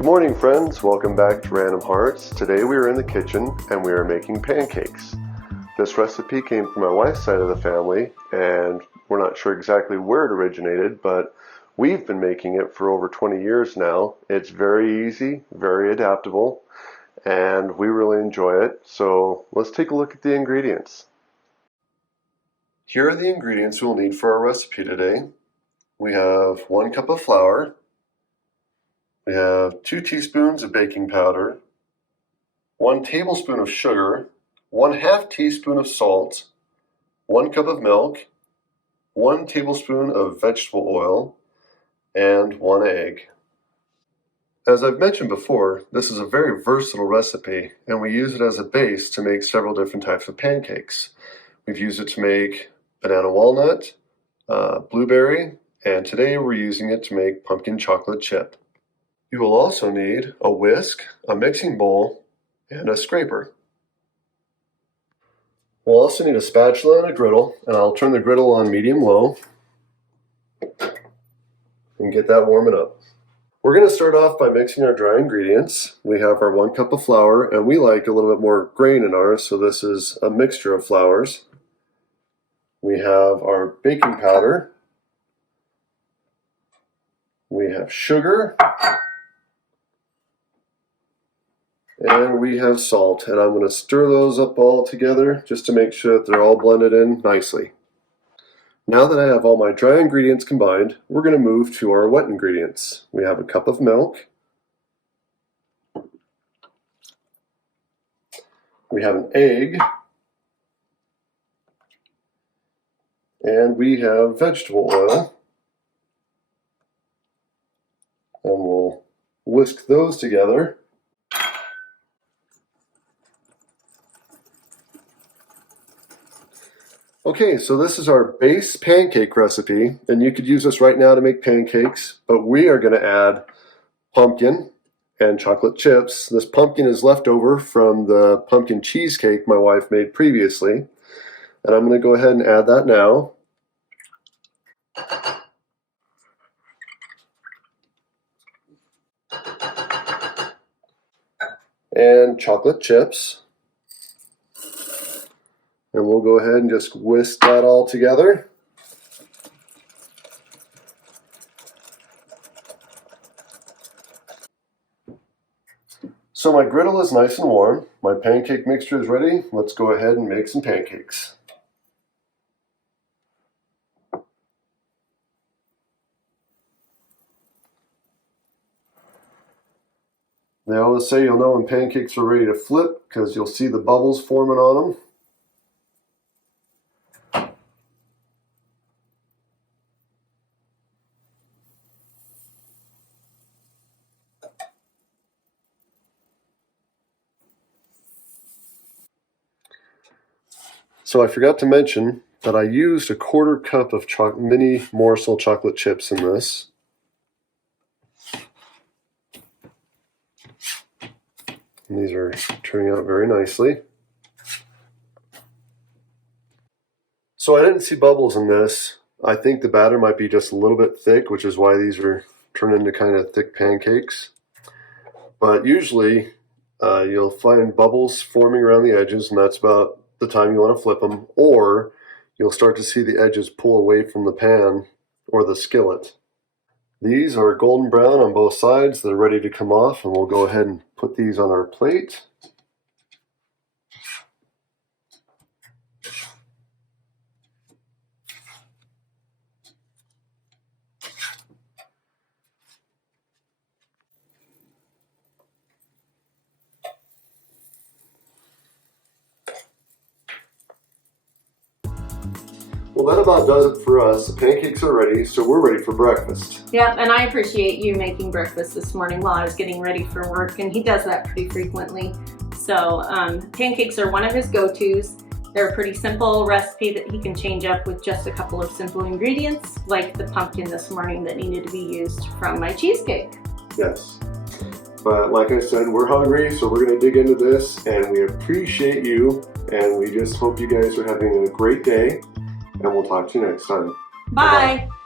Good morning, friends. Welcome back to Random Hearts. Today we are in the kitchen and we are making pancakes. This recipe came from my wife's side of the family, and we're not sure exactly where it originated, but we've been making it for over 20 years now. It's very easy, very adaptable, and we really enjoy it. So let's take a look at the ingredients. Here are the ingredients we'll need for our recipe today. We have 1 cup of flour. We have 2 teaspoons of baking powder, 1 tablespoon of sugar, 1/2 teaspoon of salt, 1 cup of milk, 1 tablespoon of vegetable oil, and 1 egg. As I've mentioned before, this is a very versatile recipe, and we use it as a base to make several different types of pancakes. We've used it to make banana walnut, blueberry, and today we're using it to make pumpkin chocolate chip. You will also need a whisk, a mixing bowl, and a scraper. We'll also need a spatula and a griddle, and I'll turn the griddle on medium-low and get that warming up. We're going to start off by mixing our dry ingredients. We have our 1 cup of flour, and we like a little bit more grain in ours, so this is a mixture of flours. We have our baking powder. We have sugar. And we have salt, and I'm going to stir those up all together just to make sure that they're all blended in nicely. Now that I have all my dry ingredients combined, we're going to move to our wet ingredients. We have a cup of milk. We have an egg. And we have vegetable oil. And we'll whisk those together. Okay, so this is our base pancake recipe, and you could use this right now to make pancakes, but we are going to add pumpkin and chocolate chips. This pumpkin is left over from the pumpkin cheesecake my wife made previously, and I'm going to go ahead and add that now. And chocolate chips. And we'll go ahead and just whisk that all together. So my griddle is nice and warm. My pancake mixture is ready. Let's go ahead and make some pancakes. They always say you'll know when pancakes are ready to flip because you'll see the bubbles forming on them. So I forgot to mention that I used a 1/4 cup of mini morsel chocolate chips in this. And these are turning out very nicely. So I didn't see bubbles in this. I think the batter might be just a little bit thick, which is why these are turned into kind of thick pancakes. But usually you'll find bubbles forming around the edges, and that's about the time you want to flip them, or you'll start to see the edges pull away from the pan or the skillet. These are golden brown on both sides. They're ready to come off, and we'll go ahead and put these on our plate. Well, that about does it for us. The pancakes are ready, so we're ready for breakfast. Yep, and I appreciate you making breakfast this morning while I was getting ready for work, and he does that pretty frequently. So pancakes are one of his go-tos. They're a pretty simple recipe that he can change up with just a couple of simple ingredients, like the pumpkin this morning that needed to be used from my cheesecake. Yes. But like I said, we're hungry, so we're going to dig into this, and we appreciate you, and we just hope you guys are having a great day. And we'll talk to you next time. Bye. Bye-bye.